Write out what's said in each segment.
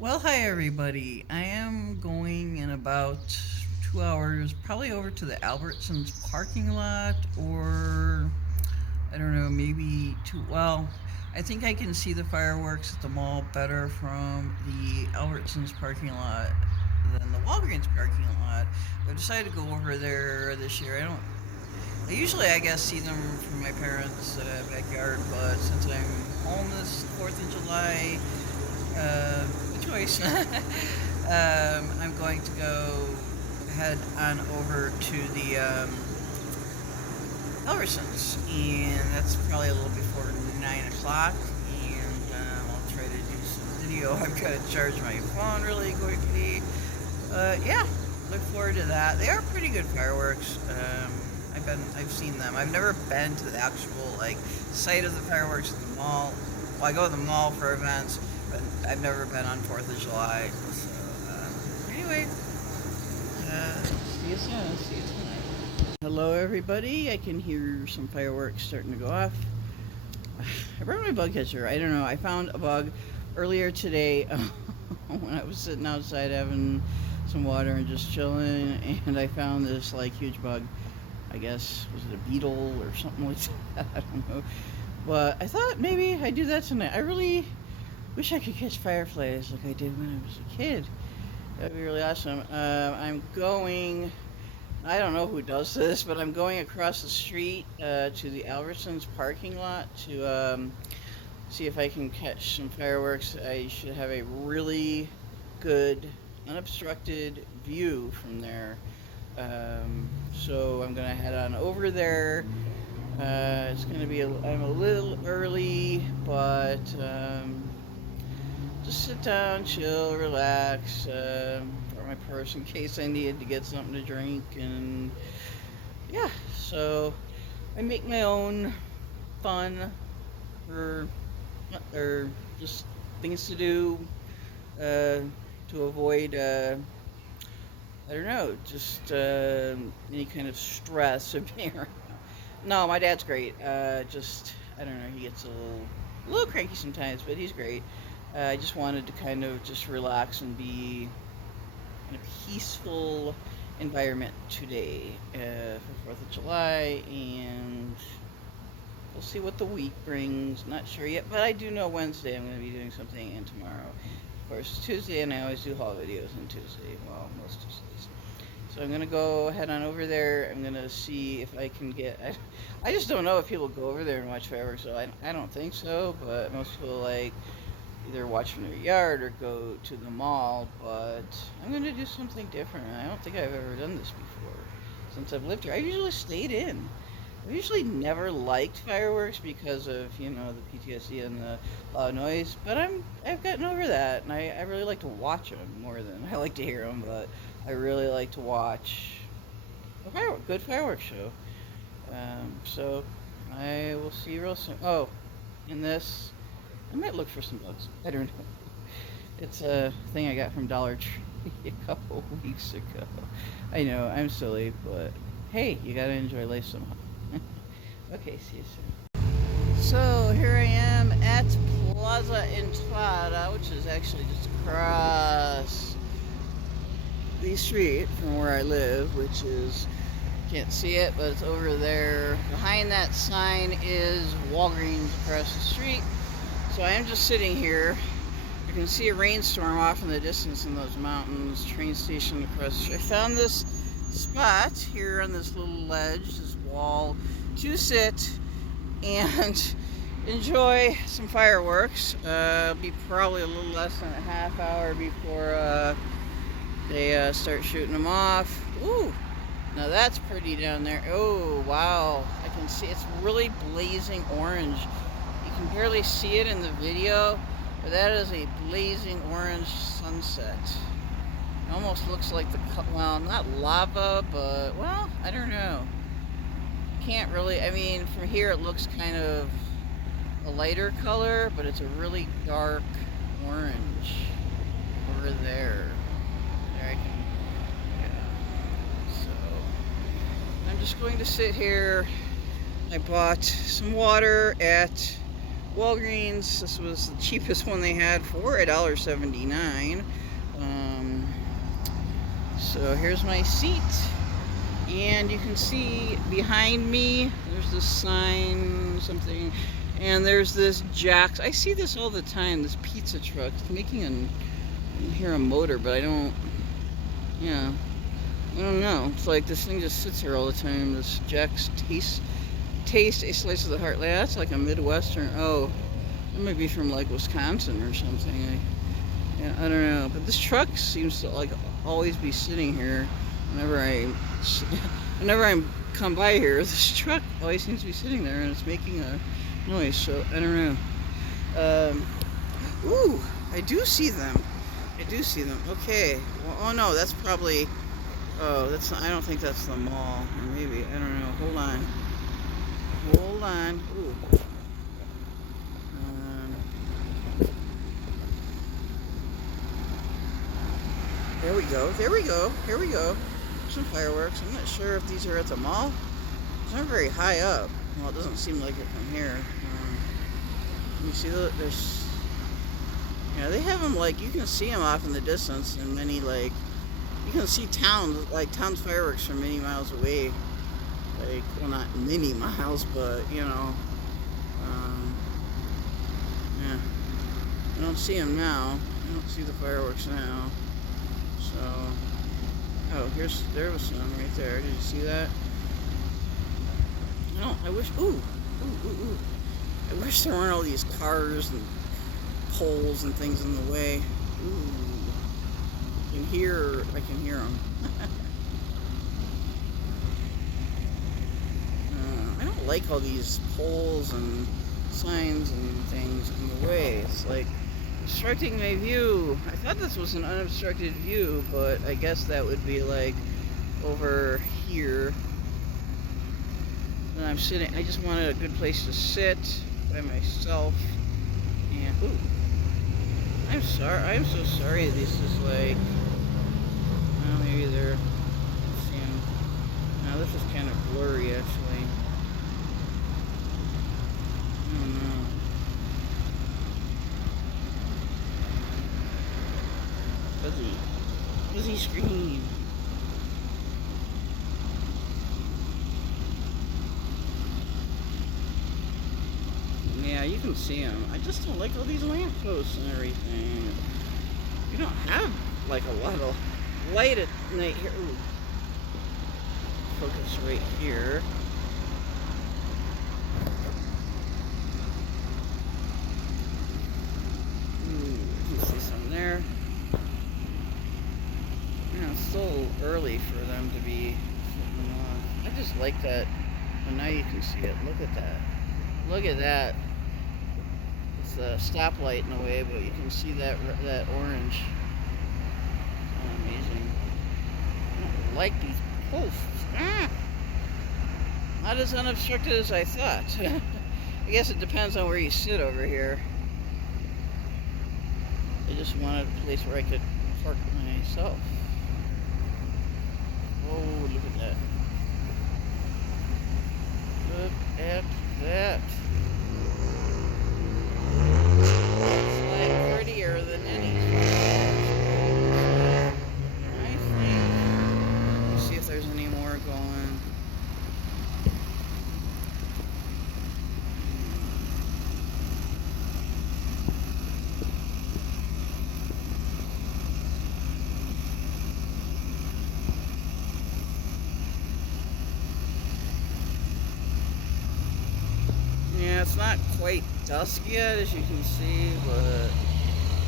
Well, hi everybody. I am going in about 2 hours, probably over to the Albertsons parking lot, or I don't know, maybe well, I think I can see the fireworks at the mall better from the Albertsons parking lot than the Walgreens parking lot. I've decided to go over there this year. I usually, I guess, see them from my parents' backyard, but since I'm home this 4th of July, a choice. I'm going to go head on over to the Elversons, and that's probably a little before 9 o'clock. And I'll try to do some video. I've got to charge my phone really quickly. Yeah, look forward to that. They are pretty good fireworks. I've seen them. I've never been to the actual site of the fireworks at the mall. Well, I go to the mall for events, but I've never been on 4th of July. So anyway, see you soon. See you tonight. Hello, everybody. I can hear some fireworks starting to go off. I brought my bug catcher. I don't know. I found a bug earlier today when I was sitting outside having some water and just chilling, and I found this huge bug. I guess was it a beetle or something like that? I don't know. But I thought maybe I'd do that tonight. I really wish I could catch fireflies like I did when I was a kid. That'd be really awesome. I'm going. I don't know who does this, but I'm going across the street to the Albertsons parking lot to see if I can catch some fireworks. I should have a really good, unobstructed view from there. So I'm gonna head on over there. It's gonna be. I'm a little early, but just sit down, chill, relax. For my purse in case I needed to get something to drink, and yeah. So I make my own fun or just things to do uh, to avoid. I don't know, just any kind of stress of being around. No, my dad's great. Just I don't know, he gets a little cranky sometimes, but he's great. I just wanted to kind of just relax and be in a peaceful environment today for 4th of July, and we'll see what the week brings. Not sure yet, but I do know Wednesday I'm going to be doing something, and tomorrow. Of course, Tuesday, and I always do haul videos on Tuesday. Well, most Tuesdays. So I'm gonna go head on over there. I'm gonna see if I can get. I just don't know if people go over there and watch fireworks. So I don't think so. But most people either watch from their yard or go to the mall. But I'm gonna do something different. I don't think I've ever done this before since I've lived here. I usually stayed in. I've usually never liked fireworks because of the PTSD and the loud noise. But I've gotten over that, and I really like to watch them more than I like to hear them. But I really like to watch good fireworks show. So I will see you real soon. Oh, in this, I might look for some bugs. I don't know. It's a thing I got from Dollar Tree a couple weeks ago. I know, I'm silly, but hey, you gotta enjoy life somehow. Okay, see you soon. So here I am at Plaza Entrada, which is actually just across the street from where I live, which is, can't see it, but it's over there. Behind that sign is Walgreens across the street. So I am just sitting here. You can see a rainstorm off in the distance in those mountains. Train station across the street. I found this spot here on this little ledge, this wall, to sit and enjoy some fireworks. It'll be probably a little less than a half hour before they start shooting them off. Ooh, now that's pretty down there. Oh, wow. I can see it's really blazing orange. You can barely see it in the video, but that is a blazing orange sunset. It almost looks like well, not lava, but, well, I don't know. Can't really, I mean, from here it looks kind of a lighter color, but it's a really dark orange over there. There I can, yeah. So, I'm just going to sit here. I bought some water at Walgreens. This was the cheapest one they had for $1.79. Um, so here's my seat. And you can see behind me, there's this sign, something, and there's this Jack's. I see this all the time, this pizza truck. It's making I hear a motor, but I don't, yeah, I don't know. It's like this thing just sits here all the time, this Jack's Taste a Slice of the Heart. Like, that's like a Midwestern, oh, that might be from like Wisconsin or something. Yeah, I don't know. But this truck seems to like always be sitting here whenever I come by here. This truck always seems to be sitting there and it's making a noise. So I don't know. Ooh, I do see them. I do see them. Okay. Well, oh no, that's probably. Oh, that's. I don't think that's the mall. Or maybe I don't know. Hold on. Hold on. Ooh. There we go. There we go. Here we go. Some fireworks. I'm not sure if these are at the mall. It's not very high up. Well, it doesn't seem like it from here. You see there's. Yeah, they have them like you can see them off in the distance, and many like you can see towns fireworks from many miles away. Like, well, not many miles, but you know. Yeah. I don't see them now. I don't see the fireworks now. So, oh, there was some right there. Did you see that? No, I wish. Ooh. I wish there weren't all these cars and poles and things in the way. Ooh. I can hear them. I don't like all these poles and signs and things in the way. It's like obstructing my view. I thought this was an unobstructed view, but I guess that would be like over here. And I'm sitting. I just wanted a good place to sit by myself. And ooh, I'm sorry. I'm so sorry. This is like. Well, maybe they're. Seeing. Now this is kind of blurry, actually. I don't know. Fuzzy screen. Yeah, you can see them. I just don't like all these lampposts and everything. You don't have like a lot of light at night here. Ooh. Focus right here. Ooh, you can see some there. Yeah, it's still early for them to be flipping off. I just like that. Well, now you can see it. Look at that. Look at that. It's a stoplight in a way, but you can see that orange. Amazing. I don't like these posts. Not as unobstructed as I thought. I guess it depends on where you sit over here. I just wanted a place where I could park myself. Oh, look at that. Look at that. It's like prettier than any. I think. Let's see if there's any more going. Yeah, it's not quite dusk yet, as you can see, but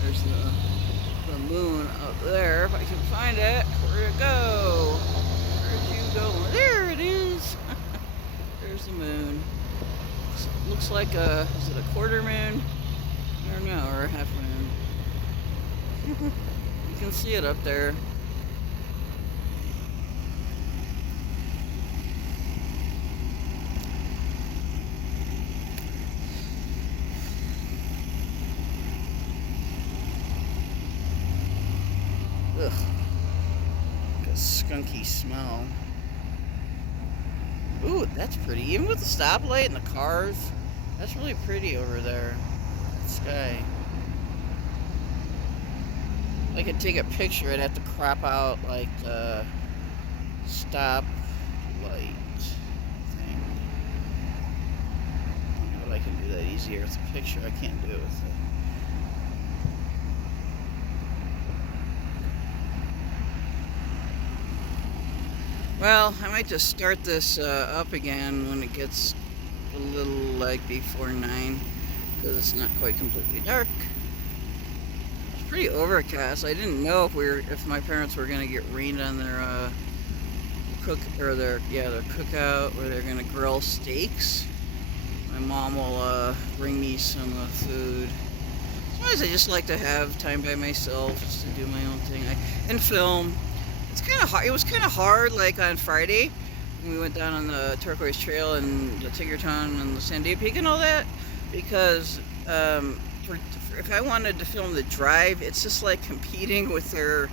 there's the moon up there. If I can find it, where'd it go? Where'd you go? There it is. There's the moon. Looks like is it a quarter moon? I don't know, or a half moon. You can see it up there. Ugh. Like a skunky smell. Ooh, that's pretty. Even with the stoplight and the cars. That's really pretty over there. That sky. If I could take a picture, I'd have to crop out like the stop light thing. I don't know if I can do that easier with a picture. I can't do it with it. Well, I might just start this up again when it gets a little like before 9, because it's not quite completely dark. It's pretty overcast. I didn't know if my parents were gonna get rained on their their cookout where they're gonna grill steaks. My mom will bring me some food. Sometimes I just like to have time by myself, just to do my own thing and film. It's kind of hard. It was kind of hard, like on Friday when we went down on the Turquoise Trail and the Tiggerton and the Sandia Peak and all that, because if I wanted to film the drive, it's just like competing with their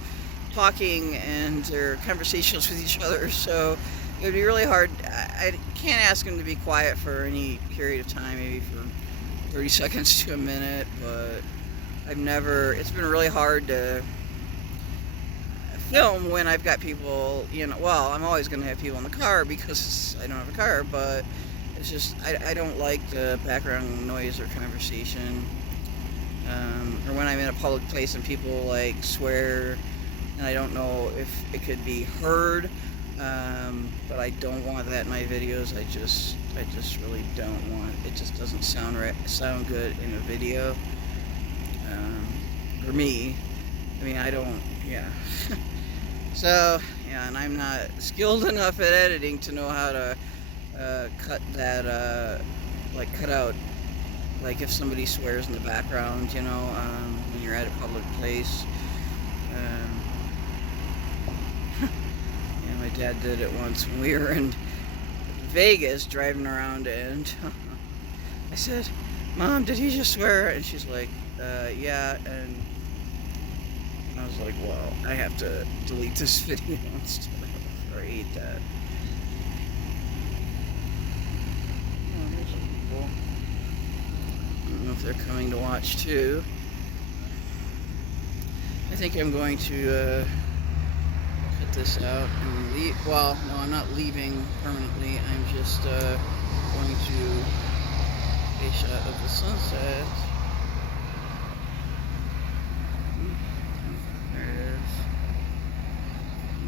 talking and their conversations with each other. So it would be really hard. I can't ask them to be quiet for any period of time, maybe for 30 seconds to a minute, but it's been really hard to film when I've got people, well, I'm always going to have people in the car because I don't have a car, but it's just, I don't like the background noise or conversation, or when I'm in a public place and people like swear, and I don't know if it could be heard, but I don't want that in my videos. I just really don't want it. It just doesn't sound good in a video, for me. I mean, I don't, yeah. So, yeah, and I'm not skilled enough at editing to know how to cut that, cut out, like if somebody swears in the background, when you're at a public place. Yeah, my dad did it once when we were in Vegas driving around, and I said, "Mom, did he just swear?" And she's like, yeah, and I was like, well, I have to delete this video instead. I hate that. Oh, there's some people. I don't know if they're coming to watch too. I think I'm going to cut this out and leave. Well, no, I'm not leaving permanently. I'm just going to take a shot of the sunset.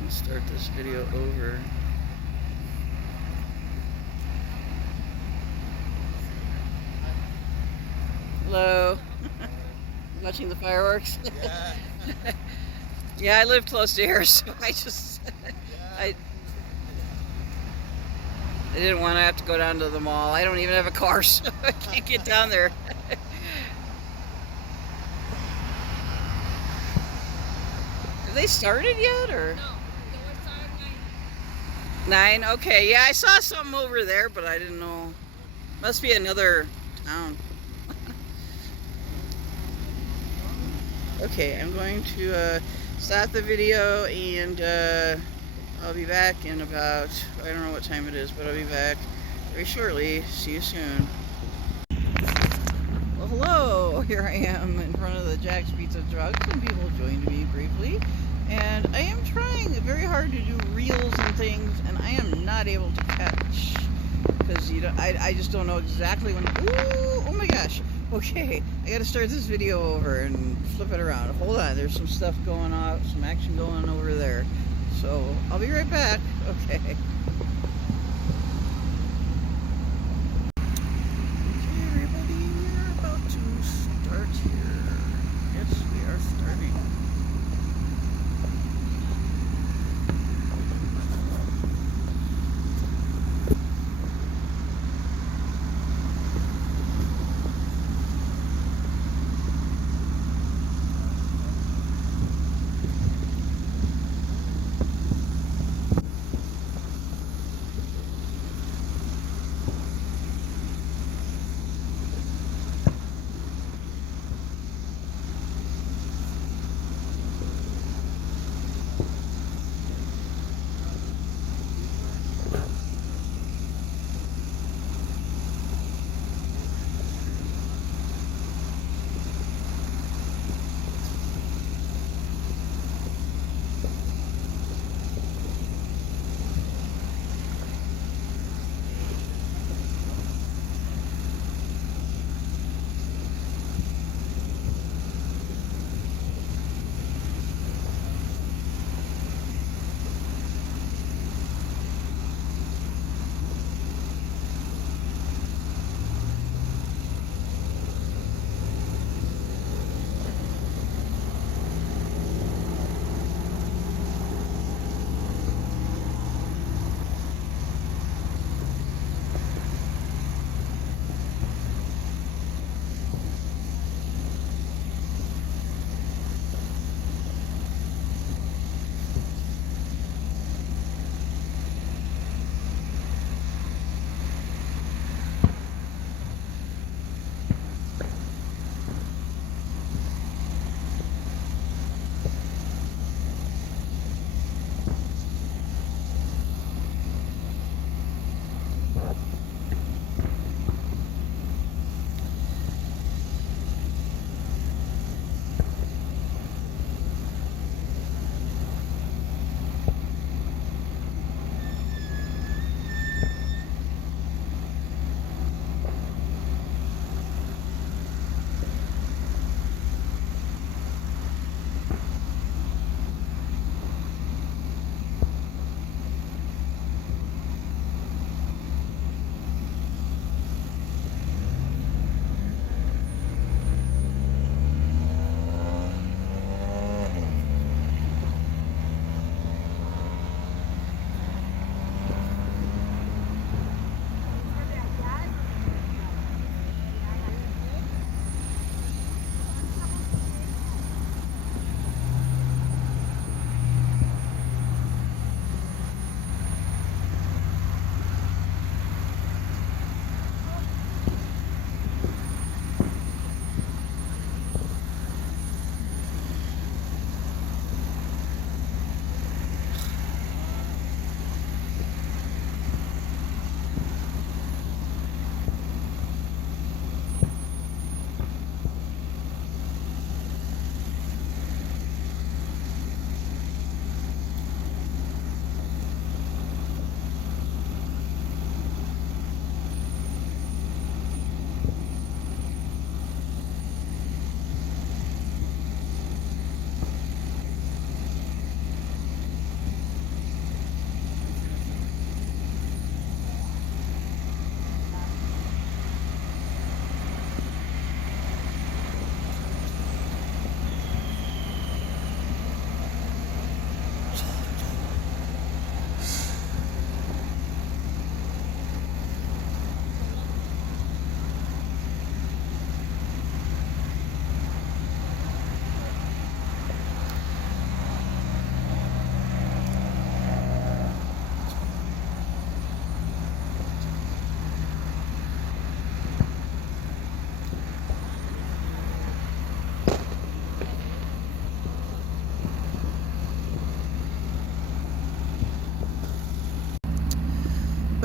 Start this video over. Hello. Watching the fireworks? Yeah. Yeah, I live close to here, so I didn't want to have to go down to the mall. I don't even have a car, so I can't get down there. Have they started yet, or? No. 9? Okay, yeah, I saw something over there, but I didn't know. Must be another town. Okay, I'm going to stop the video, and I'll be back in about, I don't know what time it is, but I'll be back very shortly. See you soon. Well, hello, here I am in front of the Jack's Pizza Truck. Some people joined me briefly. And I am trying very hard to do reels and things, and I am not able to catch, because I just don't know exactly when. Ooh, oh my gosh. Okay, I got to start this video over and flip it around. Hold on, there's some stuff going on, some action going on over there. So I'll be right back. Okay. Okay, everybody, we're about to start here. Yes, we are starting.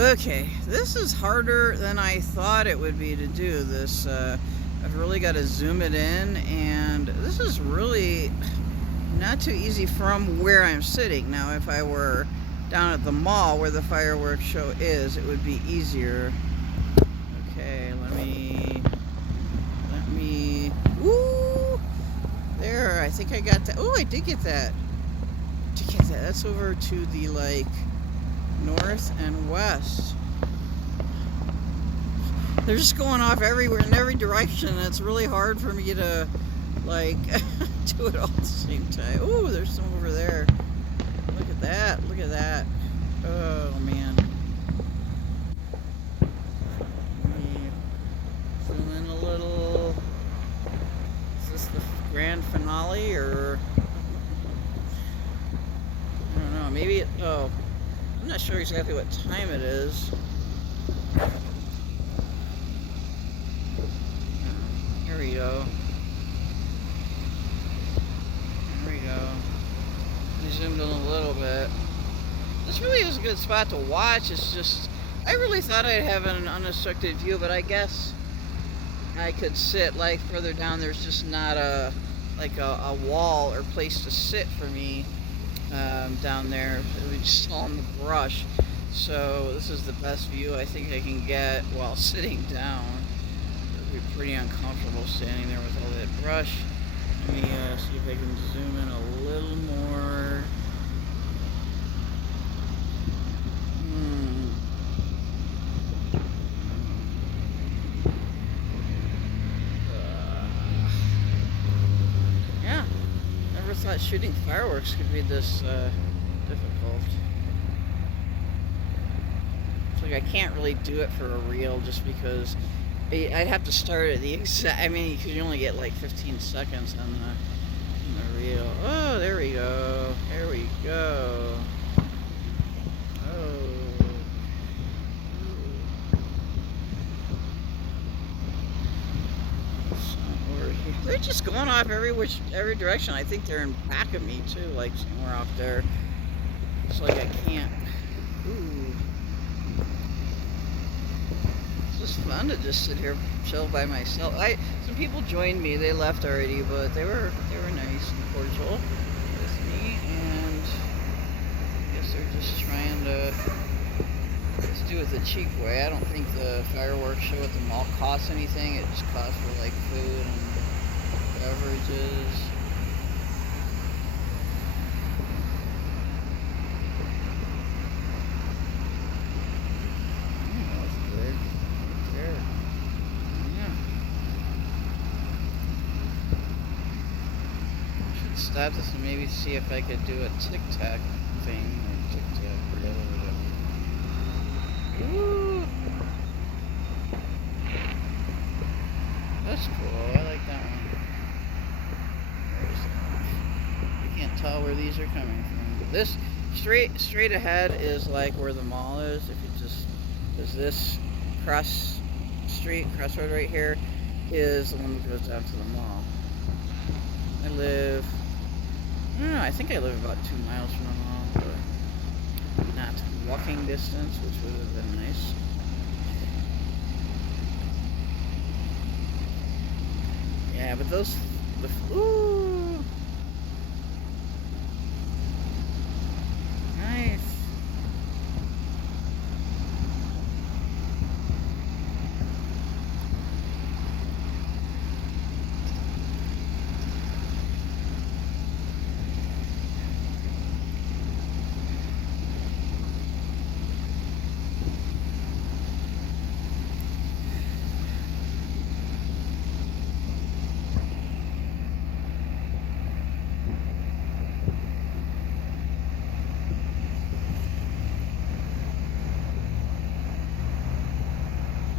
Okay, this is harder than I thought it would be to do this. I've really got to zoom it in, and this is really not too easy from where I'm sitting. Now, if I were down at the mall where the fireworks show is, it would be easier. Okay, ooh, there, I think I got that. Oh, I did get that. That's over to the, like, north and west. They're just going off everywhere in every direction. It's really hard for me to, like, do it all at the same time. Ooh, there's some over there. Look at that. Look at that. Oh, man. Let me zoom in a little. Is this the grand finale, or... I don't know. Maybe oh, I'm not sure exactly what time it is. Here we go. There we go. I zoomed in a little bit. This really is a good spot to watch. It's just, I really thought I'd have an unobstructed view, but I guess I could sit like further down. There's just not a wall or place to sit for me down there. It was just all in the brush. So this is the best view I think I can get while sitting down. It would be pretty uncomfortable standing there with all that brush. Let me see if I can zoom in a little more. Yeah, never thought shooting fireworks could be this difficult. It's like I can't really do it for a reel just because I'd have to start at the exact, I mean, because you only get like 15 seconds on the reel. Oh, there we go. There we go. Oh. They're just going off every direction. I think they're in back of me too, like somewhere off there. It's like I can't. Ooh. It's just fun to just sit here, chill by myself. Some people joined me. They left already, but they were nice and cordial with me, and I guess they're just trying to just do it the cheap way. I don't think the fireworks show at the mall costs anything. It just costs for like food and beverages. Stop this and maybe see if I could do a tic-tac thing, or tic-tac, whatever. Ooh. That's cool. I like that one. You can't tell where these are coming from. This straight ahead is like where the mall is. If you just, because this crossroad right here is the one that goes down to the mall. I don't know, I think I live about 2 miles from the mall, but not walking distance, which would have been nice. Yeah, but ooh, nice.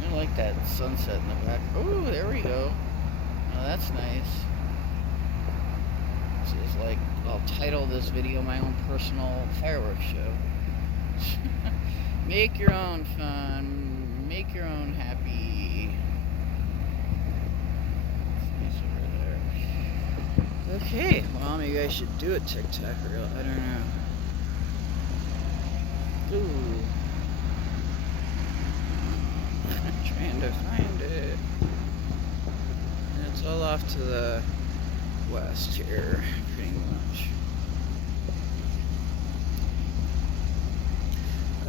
I like that sunset in the back. Oh, there we go. Oh, that's nice. This is like, I'll title this video my own personal fireworks show. Make your own fun. Make your own happy. It's nice over there. Okay, well, maybe I should do a tic-tac reel. I don't know. Ooh. I'm trying to find it. And it's all off to the west here, pretty much.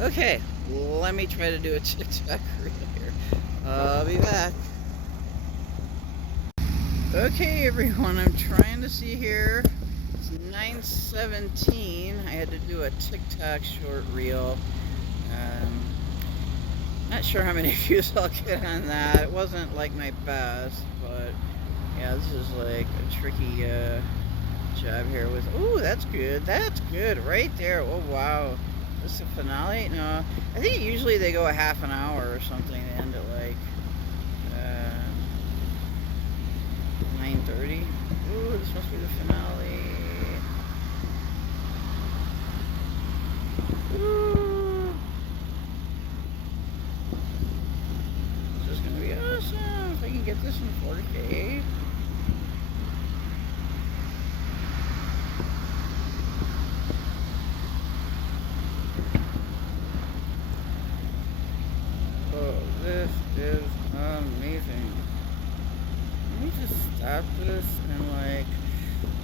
Okay, let me try to do a TikTok reel here. I'll be back. Okay, everyone, I'm trying to see here. It's 9:17. I had to do a TikTok short reel. Not sure how many views I'll get on that. It wasn't like my best, but yeah, this is like a tricky job here with. Oh, that's good. That's good right there. Oh wow. Is this the finale? No, I think usually they go a half an hour or something. They end at like 9:30. Ooh, this must be the finale. Ooh. This is gonna be awesome if I can get this in 4K. Oh, this is amazing. Let me just stop this and like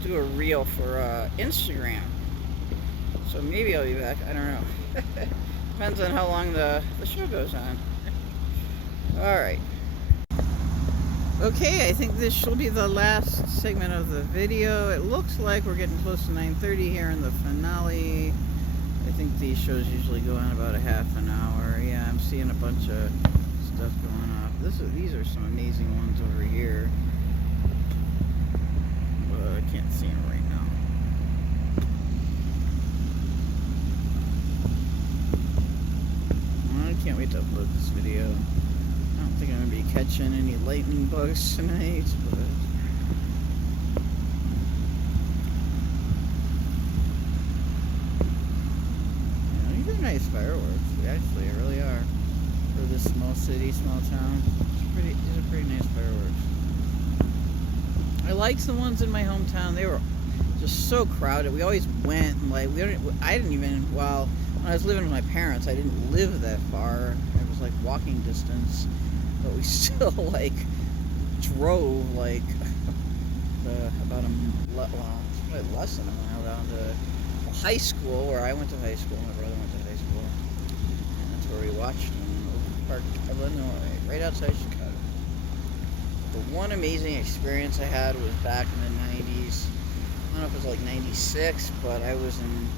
do a reel for Instagram. So maybe I'll be back. I don't know. Depends on how long the show goes on. Alright. Okay, I think this shall be the last segment of the video. It looks like we're getting close to 9:30 here in the finale. I think these shows usually go on about a half an hour. Yeah, I'm seeing a bunch of stuff going off. These are some amazing ones over here. But I can't see them right now. I can't wait to upload this video. I don't think I'm going to be catching any lightning bugs tonight, but yeah, these are nice fireworks. Actually, they really are. For this small city, small town, these are pretty nice fireworks. I liked the ones in my hometown. They were just so crowded. We always went and like I didn't even, well, when I was living with my parents, I didn't live that far. It was like walking distance, but we still like drove like about probably less than a mile down to high school, where I went to high school. My brother went to high school, and that's where we watched them in Oak Park, Illinois, right outside Chicago. The one amazing experience I had was back in the 90s. I don't know if it was like 96, but I was in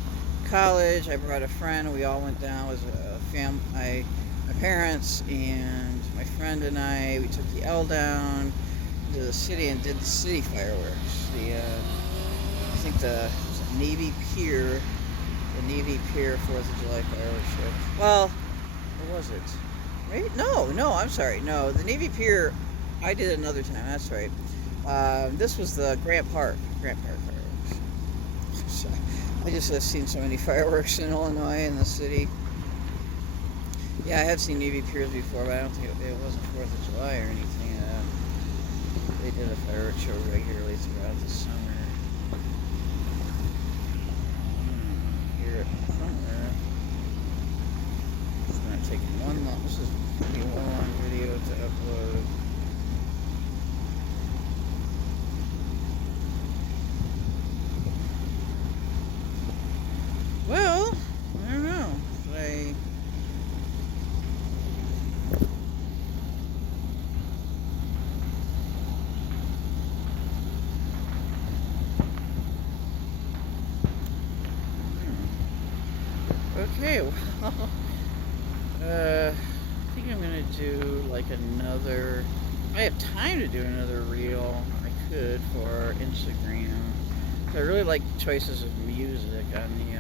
college. I brought a friend. We all went down. It was a family. My parents and my friend and I. We took the L down to the city and did the city fireworks. I think the Navy Pier, the Navy Pier 4th of July fireworks show. Well, what was it? Maybe no. I'm sorry. No, the Navy Pier. I did another time. That's right. This was the Grant Park fireworks. So, I just have seen so many fireworks in Illinois in the city. Yeah, I have seen Navy Piers before, but I don't think it wasn't 4th of July or anything. They did a fireworks show regularly throughout the summer. Here somewhere. It's gonna take this is a long video to upload. Well, I don't know. Okay, well, I think I'm gonna do like another. If I have time to do another reel, I could for Instagram. I really like the choices of music on the.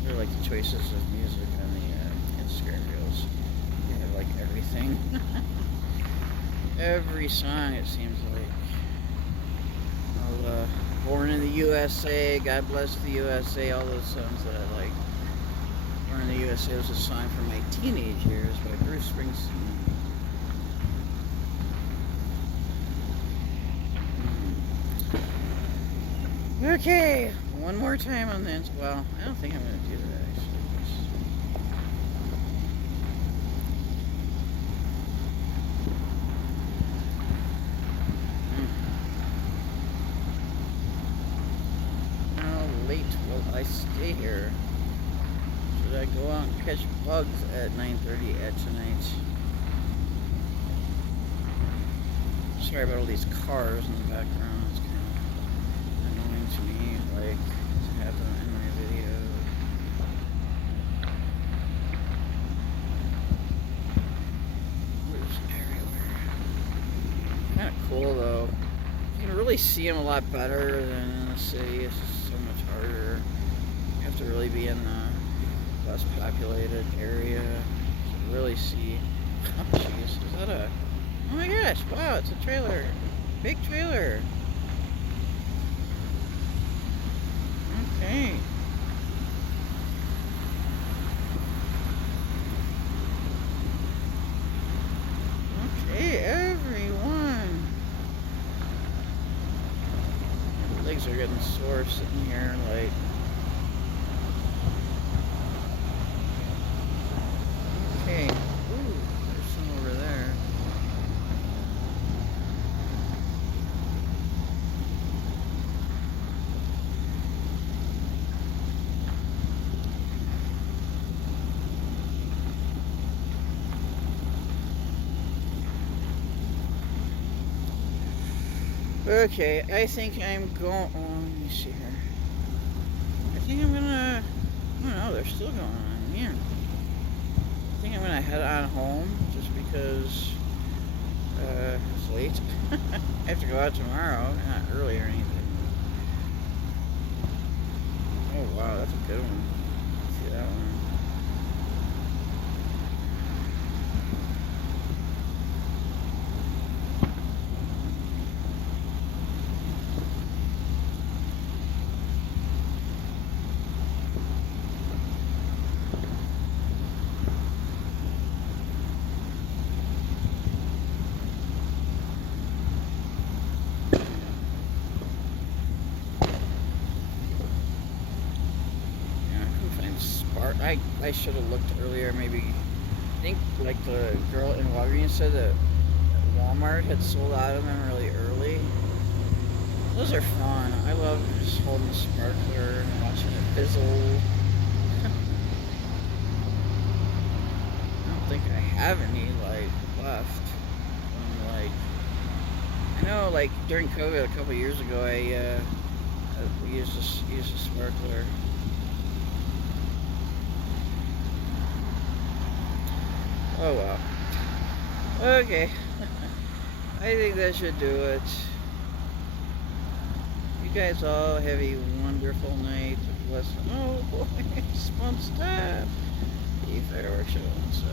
I really like the choices of music on the Instagram reels. They have like everything. Every song, it seems like. All Born in the USA, God Bless the USA, all those songs that I like. Born in the USA was a song from my teenage years by Bruce Springsteen. Okay, one more time on this. Well, I don't think I'm going to do that I stay here? Should I go out and catch bugs at 9:30 at tonight? Sorry about all these cars in the background. It's kind of annoying to me, like, to have them in my video. There's everywhere. Kind of cool though. You can really see them a lot better than in the city. It's just so much harder. You have to really be in the less populated area to really see. Oh jeez, is that a... Oh my gosh, wow, it's a trailer. Big trailer. Okay. Okay, everyone. My legs are getting sore sitting here, like... Okay. Ooh, there's some over there. Okay, I think I'm going... Oh, let me see here. I think I'm gonna... Oh no, they're still going on. Man. I think I'm gonna head on home just because it's late. I have to go out tomorrow, not early or anything. Oh wow, that's a good one. See that one? I should have looked earlier, maybe. I think like the girl in Walgreens said that Walmart had sold out of them really early. Those are fun. I love just holding the sparkler and watching it fizzle. I don't think I have any like left. Like, I know like during COVID a couple years ago I used a sparkler. Oh well. Okay. I think that should do it. You guys all have a wonderful night. Bless. Oh boy, it's fun stuff. The fireworks show and stuff.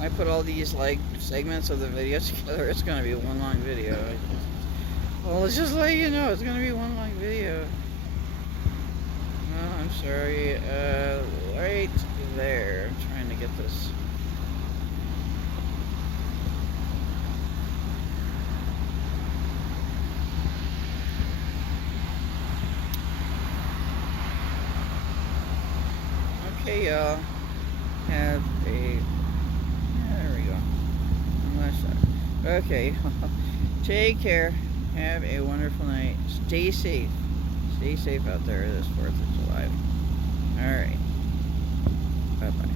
I put all these like segments of the video together, it's gonna be one long video. Well, let's just let you know, it's gonna be one long video. Oh, I'm sorry. Right there. I'm trying to get this. Okay, y'all. Have a... There we go. One last shot. Okay. Take care. Have a wonderful night. Stay safe. Stay safe out there this 4th of July. Alright. Bye-bye.